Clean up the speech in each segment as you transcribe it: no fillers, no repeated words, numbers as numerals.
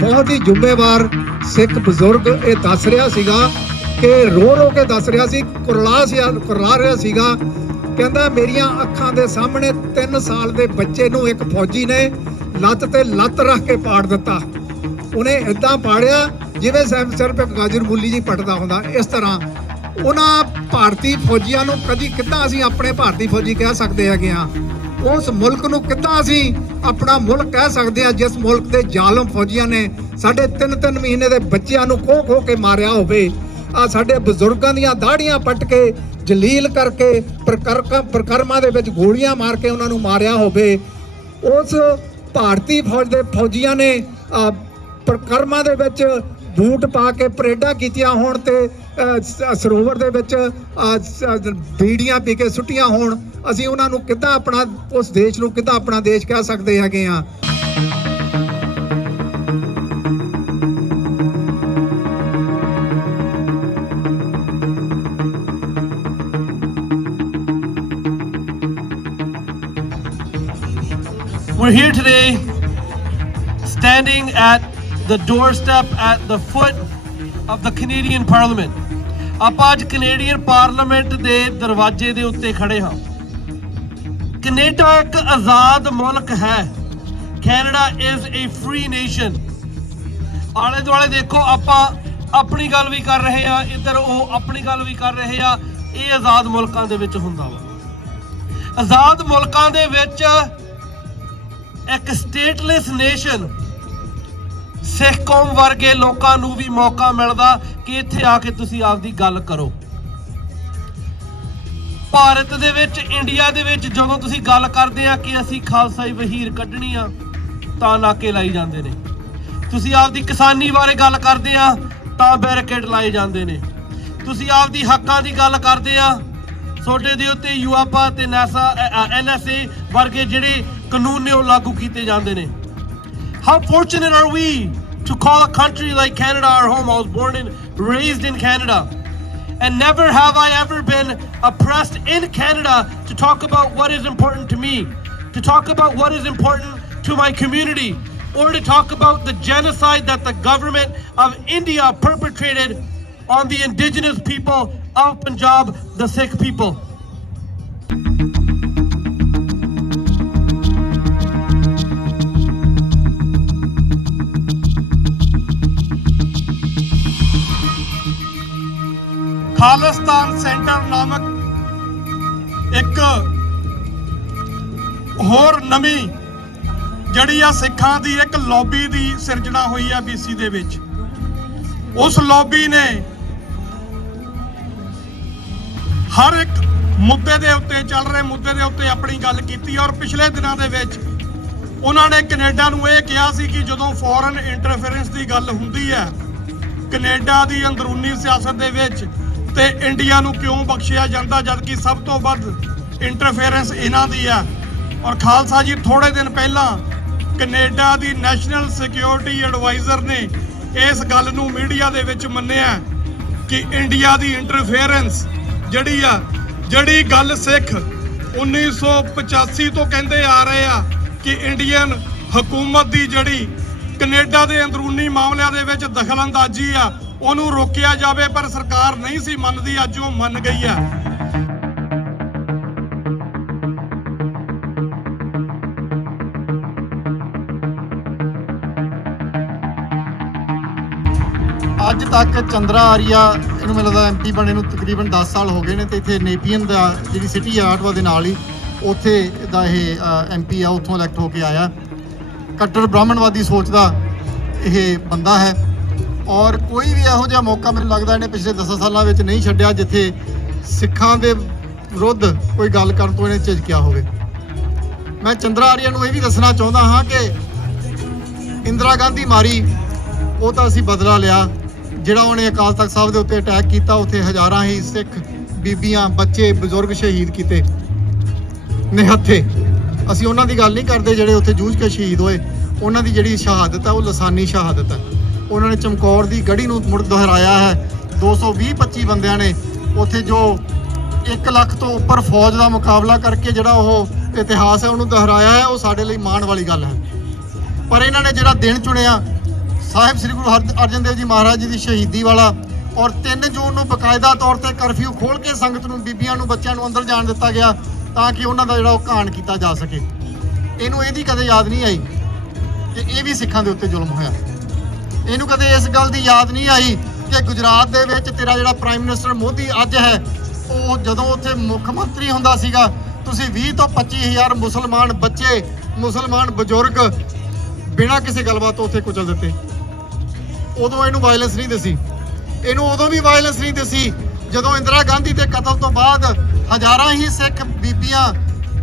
बहुत ही ਜ਼ਿੰਮੇਵਾਰ ਸਿੱਖ ਬਜ਼ੁਰਗ ਇਹ ਦੱਸ ਰਿਹਾ ਸੀਗਾ ਕਿ रो रो के ਦੱਸ ਰਿਹਾ ਸੀ, ਕੁਰਲਾ ਰਿਹਾ ਸੀਗਾ। ਕਹਿੰਦਾ ਮੇਰੀਆਂ ਅੱਖਾਂ ਦੇ ਸਾਹਮਣੇ 3 ਸਾਲ ਦੇ ਬੱਚੇ ਨੂੰ ਇੱਕ ਫੌਜੀ ਨੇ ਲੱਤ ਤੇ ਲੱਤ ਰੱਖ ਕੇ ਪਾੜ ਦਿੱਤਾ। ਉਹਨੇ ਇਦਾਂ ਪਾੜਿਆ ਜਿਵੇਂ ਸਿਰਫ ਇੱਕ ਗਾਜਰ ਮੂਲੀ ਜੀ ਪਟਦਾ ਹੁੰਦਾ। ਇਸ ਤਰ੍ਹਾਂ ਉਹਨਾਂ ਭਾਰਤੀ ਫੌਜੀਆਂ ਨੂੰ ਕਦੀ ਕਿੱਦਾਂ ਅਸੀਂ ਆਪਣੇ ਭਾਰਤੀ ਫੌਜੀ ਕਹਿ ਸਕਦੇ ਹੈਗੇ ਆ? ਉਸ ਮੁਲਕ ਨੂੰ ਕਿੱਦਾਂ ਅਸੀਂ ਆਪਣਾ ਮੁਲਕ ਕਹਿ ਸਕਦੇ ਆ ਜਿਸ ਮੁਲਕ ਦੇ ਜ਼ਾਲਮ ਫੌਜੀਆਂ ਨੇ ਸਾਡੇ 3-3 ਮਹੀਨੇ ਦੇ ਬੱਚਿਆਂ ਨੂੰ ਖੋ ਕੇ ਮਾਰਿਆ ਹੋਵੇ? ਆ ਸਾਡੇ ਬਜ਼ੁਰਗਾਂ ਦੀਆਂ ਦਾੜੀਆਂ ਪੱਟ ਕੇ ਜਲੀਲ ਕਰਕੇ ਪ੍ਰਕਰਮਾਂ ਦੇ ਵਿੱਚ ਗੋਲੀਆਂ ਮਾਰ ਕੇ ਉਹਨਾਂ ਨੂੰ ਮਾਰਿਆ ਹੋਵੇ। ਉਸ ਭਾਰਤੀ ਫੌਜ ਦੇ ਫੌਜੀਆਂ ਨੇ ਪ੍ਰਕਰਮਾਂ ਦੇ ਵਿੱਚ ਬੂਟ ਪਾ ਕੇ ਪਰੇਡਾਂ ਕੀਤੀਆਂ ਹੋਣ ਤੇ ਸਰੋਵਰ ਦੇ ਵਿੱਚ ਬੀੜੀਆਂ ਪੀ ਕੇ ਸੁੱਟੀਆਂ ਹੋਣ। ਅਸੀਂ ਉਹਨਾਂ ਨੂੰ ਕਿੱਦਾਂ ਆਪਣਾ, ਉਸ ਦੇਸ਼ ਨੂੰ ਕਿੱਦਾਂ ਆਪਣਾ ਦੇਸ਼ ਕਹਿ ਸਕਦੇ ਹੈਗੇ ਆ? We're here today, standing at the doorstep, at the foot of the Canadian Parliament. ਆਪਾਂ ਅੱਜ ਕੈਨੇਡੀਅਨ ਪਾਰਲੀਮੈਂਟ ਦੇ ਦਰਵਾਜ਼ੇ ਦੇ ਉੱਤੇ ਖੜੇ ਹਾਂ। ਕੈਨੇਡਾ ਇੱਕ ਆਜ਼ਾਦ ਮੁਲਕ ਹੈ। Canada is a free nation. ਆਲੇ ਦੁਆਲੇ ਦੇਖੋ, ਆਪਾਂ ਆਪਣੀ ਗੱਲ ਵੀ ਕਰ ਰਹੇ ਆ, ਇੱਧਰ ਉਹ ਆਪਣੀ ਗੱਲ ਵੀ ਕਰ ਰਹੇ ਆ। ਇਹ ਆਜ਼ਾਦ ਮੁਲਕਾਂ ਦੇ ਵਿੱਚ ਹੁੰਦਾ ਵਾ। ਆਜ਼ਾਦ ਮੁਲਕਾਂ ਦੇ ਵਿੱਚ ਇੱਕ ਸਟੇਟਲੈਸ ਨੇਸ਼ਨ ਸਿੱਖ ਕੌਮ ਵਰਗੇ ਲੋਕਾਂ ਨੂੰ ਵੀ ਮੌਕਾ ਮਿਲਦਾ ਕਿ ਇੱਥੇ ਆ ਕੇ ਤੁਸੀਂ ਆਪਦੀ ਗੱਲ ਕਰੋ। ਭਾਰਤ ਦੇ ਵਿੱਚ, ਇੰਡੀਆ ਦੇ ਵਿੱਚ ਜਦੋਂ ਤੁਸੀਂ ਗੱਲ ਕਰਦੇ ਆ ਕਿ ਅਸੀਂ ਖਾਲਸਾਈ ਵਹੀਰ ਕੱਢਣੀ ਆ ਤਾਂ ਨਾਕੇ ਲਾਈ ਜਾਂਦੇ ਨੇ। ਤੁਸੀਂ ਆਪਦੀ ਕਿਸਾਨੀ ਬਾਰੇ ਗੱਲ ਕਰਦੇ ਆ ਤਾਂ ਬੈਰੀਕੇਡ ਲਾਏ ਜਾਂਦੇ ਨੇ। ਤੁਸੀਂ ਆਪਦੀ ਹੱਕਾਂ ਦੀ ਗੱਲ ਕਰਦੇ ਆ, ਤੁਹਾਡੇ ਦੇ ਉੱਤੇ ਯੂਆਪਾ ਤੇ NSA ਵਰਗੇ ਜਿਹੜੇ ਕਾਨੂੰਨ ਨੇ ਉਹ ਲਾਗੂ ਕੀਤੇ ਜਾਂਦੇ ਨੇ। How fortunate are we to call a country like Canada our home? I was born and raised in Canada, and never have I ever been oppressed in Canada to talk about what is important to me, to talk about what is important to my community, or to talk about the genocide that the government of India perpetrated on the indigenous people of Punjab, the Sikh people. Khalistan centre ਨਾਮਕ ਇੱਕ ਹੋਰ ਨਵੀਂ ਜਿਹੜੀ ਆ ਸਿੱਖਾਂ ਦੀ ਇੱਕ lobby ਦੀ ਸਿਰਜਣਾ ਹੋਈ ਆ BC ਦੇ ਵਿੱਚ। ਉਸ ਲੌਬੀ ਨੇ ਹਰ ਇੱਕ ਮੁੱਦੇ ਦੇ ਉੱਤੇ, ਚੱਲ ਰਹੇ ਮੁੱਦੇ ਦੇ ਉੱਤੇ ਆਪਣੀ ਗੱਲ ਕੀਤੀ। ਔਰ ਪਿਛਲੇ ਦਿਨਾਂ ਦੇ ਵਿੱਚ ਉਹਨਾਂ ਨੇ ਕੈਨੇਡਾ ਨੂੰ ਇਹ ਕਿਹਾ ਸੀ ਕਿ ਜਦੋਂ ਫੋਰਨ ਇੰਟਰਫੇਰੈਂਸ ਦੀ ਗੱਲ ਹੁੰਦੀ ਹੈ ਕੈਨੇਡਾ ਦੀ ਅੰਦਰੂਨੀ ਸਿਆਸਤ ਦੇ ਵਿੱਚ, ਤੇ ਇੰਡੀਆ ਨੂੰ ਕਿਉਂ ਬਖਸ਼ਿਆ ਜਾਂਦਾ ਜਦਕਿ ਸਭ ਤੋਂ ਵੱਧ ਇੰਟਰਫੇਰੈਂਸ ਇਹਨਾਂ ਦੀ ਹੈ। ਔਰ ਖਾਲਸਾ ਜੀ ਥੋੜੇ ਦਿਨ ਪਹਿਲਾਂ ਕੈਨੇਡਾ ਦੀ ਨੈਸ਼ਨਲ ਸਿਕਿਉਰਿਟੀ ਐਡਵਾਈਜ਼ਰ ਨੇ ਇਸ ਗੱਲ ਨੂੰ ਮੀਡੀਆ ਦੇ ਵਿੱਚ ਮੰਨਿਆ ਕਿ ਇੰਡੀਆ ਦੀ ਇੰਟਰਫੇਰੈਂਸ ਜਿਹੜੀ ਗੱਲ ਸਿੱਖ 1985 ਤੋਂ ਕਹਿੰਦੇ ਆ ਰਹੇ ਆ ਕਿ ਇੰਡੀਅਨ ਹਕੂਮਤ ਦੀ ਜਿਹੜੀ ਕੈਨੇਡਾ ਦੇ ਅੰਦਰੂਨੀ ਮਾਮਲਿਆਂ ਦੇ ਵਿੱਚ ਦਖਲਅੰਦਾਜ਼ੀ ਆ ਉਹਨੂੰ ਰੋਕਿਆ ਜਾਵੇ, ਪਰ ਸਰਕਾਰ ਨਹੀਂ ਸੀ ਮੰਨਦੀ। ਅੱਜ ਉਹ ਮੰਨ ਗਈ ਆ। ਅੱਜ ਤੱਕ ਚੰਦਰਾ ਆਰੀਆ ਇਹਨੂੰ ਮੈਨੂੰ ਲੱਗਦਾ MP ਬਣੇ ਨੂੰ ਤਕਰੀਬਨ 10 ਸਾਲ ਹੋ ਗਏ ਨੇ, ਤੇ ਇੱਥੇ ਨੇਪੀਅਨ ਦਾ ਜਿਹੜੀ ਸਿਟੀ ਆ ਆਟਵਾ ਦੇ ਨਾਲ ਹੀ ਉੱਥੇ ਦਾ ਇਹ MP ਆ, ਉੱਥੋਂ ਇਲੈਕਟ ਹੋ ਕੇ ਆਇਆ। ਕੱਟੜ ਬ੍ਰਾਹਮਣਵਾਦੀ ਸੋਚ ਦਾ ਇਹ ਬੰਦਾ ਹੈ। ਔਰ ਕੋਈ ਵੀ ਇਹੋ ਜਿਹਾ ਮੌਕਾ ਮੈਨੂੰ ਲੱਗਦਾ ਇਹਨੇ ਪਿਛਲੇ 10 ਸਾਲਾਂ ਵਿੱਚ ਨਹੀਂ ਛੱਡਿਆ ਜਿੱਥੇ ਸਿੱਖਾਂ ਦੇ ਵਿਰੁੱਧ ਕੋਈ ਗੱਲ ਕਰਨ ਤੋਂ ਇਹਨੇ ਝਿਜਕਿਆ ਹੋਵੇ। ਮੈਂ ਚੰਦਰਾ ਆਰੀਆ ਨੂੰ ਇਹ ਵੀ ਦੱਸਣਾ ਚਾਹੁੰਦਾ ਹਾਂ ਕਿ ਇੰਦਰਾ ਗਾਂਧੀ ਮਾਰੀ ਉਹ ਤਾਂ ਅਸੀਂ ਬਦਲਾ ਲਿਆ। ਜਿਹੜਾ ਉਹਨੇ ਅਕਾਲ ਤਖਤ ਸਾਹਿਬ ਦੇ ਉੱਤੇ ਅਟੈਕ ਕੀਤਾ, ਉੱਥੇ ਹਜ਼ਾਰਾਂ ਹੀ ਸਿੱਖ ਬੀਬੀਆਂ, ਬੱਚੇ, ਬਜ਼ੁਰਗ ਸ਼ਹੀਦ ਕੀਤੇ ਨਿਹੱਥੇ। ਅਸੀਂ ਉਹਨਾਂ ਦੀ ਗੱਲ ਨਹੀਂ ਕਰਦੇ ਜਿਹੜੇ ਉੱਥੇ ਜੂਝ ਕੇ ਸ਼ਹੀਦ ਹੋਏ। ਉਹਨਾਂ ਦੀ ਜਿਹੜੀ ਸ਼ਹਾਦਤ ਹੈ ਉਹ ਲਸਾਨੀ ਸ਼ਹਾਦਤ ਹੈ। ਉਹਨਾਂ ਨੇ ਚਮਕੌਰ ਦੀ ਗੜੀ ਨੂੰ ਮੁੜ ਦੁਹਰਾਇਆ ਹੈ। 220-25 ਬੰਦਿਆਂ ਨੇ ਉੱਥੇ ਜੋ 1 ਲੱਖ ਤੋਂ ਉੱਪਰ ਫੌਜ ਦਾ ਮੁਕਾਬਲਾ ਕਰਕੇ ਜਿਹੜਾ ਉਹ ਇਤਿਹਾਸ ਹੈ ਉਹਨੂੰ ਦੁਹਰਾਇਆ ਹੈ। ਉਹ ਸਾਡੇ ਲਈ ਮਾਣ ਵਾਲੀ ਗੱਲ ਹੈ। ਪਰ ਇਹਨਾਂ ਨੇ ਜਿਹੜਾ ਦਿਨ ਚੁਣਿਆ ਸਾਹਿਬ ਸ੍ਰੀ ਗੁਰੂ ਅਰਜਨ ਦੇਵ ਜੀ ਮਹਾਰਾਜ ਜੀ ਦੀ ਸ਼ਹੀਦੀ ਵਾਲਾ ਔਰ 3 ਜੂਨ ਨੂੰ ਬਕਾਇਦਾ ਤੌਰ ਤੇ ਕਰਫਿਊ ਖੋਲ ਕੇ ਸੰਗਤ ਨੂੰ, ਬੀਬੀਆਂ ਨੂੰ, ਬੱਚਿਆਂ ਨੂੰ ਅੰਦਰ ਜਾਣ ਦਿੱਤਾ ਗਿਆ ਤਾਂ ਕਿ ਉਹਨਾਂ ਦਾ ਜਿਹੜਾ ਉਹ ਘਾਣ ਕੀਤਾ ਜਾ ਸਕੇ। ਇਹਨੂੰ ਇਹਦੀ ਕਦੇ ਯਾਦ ਨਹੀਂ ਆਈ ਕਿ ਇਹ ਵੀ ਸਿੱਖਾਂ ਦੇ ਉੱਤੇ ਜ਼ੁਲਮ ਹੋਇਆ। ਇਹਨੂੰ ਕਦੇ ਇਸ ਗੱਲ ਦੀ ਯਾਦ ਨਹੀਂ ਆਈ ਕਿ ਗੁਜਰਾਤ ਦੇ ਵਿੱਚ ਤੇਰਾ ਜਿਹੜਾ ਪ੍ਰਾਈਮ ਮਿਨਿਸਟਰ ਮੋਦੀ ਅੱਜ ਹੈ, ਉਹ ਜਦੋਂ ਉੱਥੇ ਮੁੱਖ ਮੰਤਰੀ ਹੁੰਦਾ ਸੀਗਾ, ਤੁਸੀਂ 20 ਤੋਂ 25,000 ਮੁਸਲਮਾਨ ਬੱਚੇ, ਮੁਸਲਮਾਨ ਬਜ਼ੁਰਗ ਬਿਨਾਂ ਕਿਸੇ ਗੱਲਬਾਤ ਤੋਂ ਉੱਥੇ ਕੁਚਲ ਦਿੱਤੇ। ਉਦੋਂ ਇਹਨੂੰ ਵਾਇਲੈਂਸ ਨਹੀਂ ਦਿਸੀ। ਇਹਨੂੰ ਉਦੋਂ ਵੀ ਵਾਇਲੈਂਸ ਨਹੀਂ ਦਿਸੀ ਜਦੋਂ ਇੰਦਰਾ ਗਾਂਧੀ ਦੇ ਕਤਲ ਤੋਂ ਬਾਅਦ ਹਜ਼ਾਰਾਂ ਹੀ ਸਿੱਖ ਬੀਬੀਆਂ,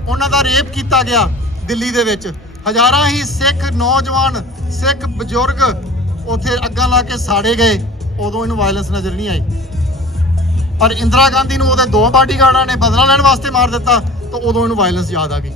ਉਹਨਾਂ ਦਾ ਰੇਪ ਕੀਤਾ ਗਿਆ ਦਿੱਲੀ ਦੇ ਵਿੱਚ। ਹਜ਼ਾਰਾਂ ਹੀ ਸਿੱਖ ਨੌਜਵਾਨ, ਸਿੱਖ ਬਜ਼ੁਰਗ ਉੱਥੇ ਅੱਗਾਂ ਲਾ ਕੇ ਸਾੜੇ ਗਏ। ਉਦੋਂ ਇਹਨੂੰ ਵਾਇਲੈਂਸ ਨਜ਼ਰ ਨਹੀਂ ਆਈ। ਪਰ ਇੰਦਰਾ ਗਾਂਧੀ ਨੂੰ ਉਹਦੇ 2 ਬਾਡੀਗਾਰਡਾਂ ਨੇ ਬਦਲਾ ਲੈਣ ਵਾਸਤੇ ਮਾਰ ਦਿੱਤਾ ਤਾਂ ਉਦੋਂ ਇਹਨੂੰ ਵਾਇਲੈਂਸ ਯਾਦ ਆ ਗਈ।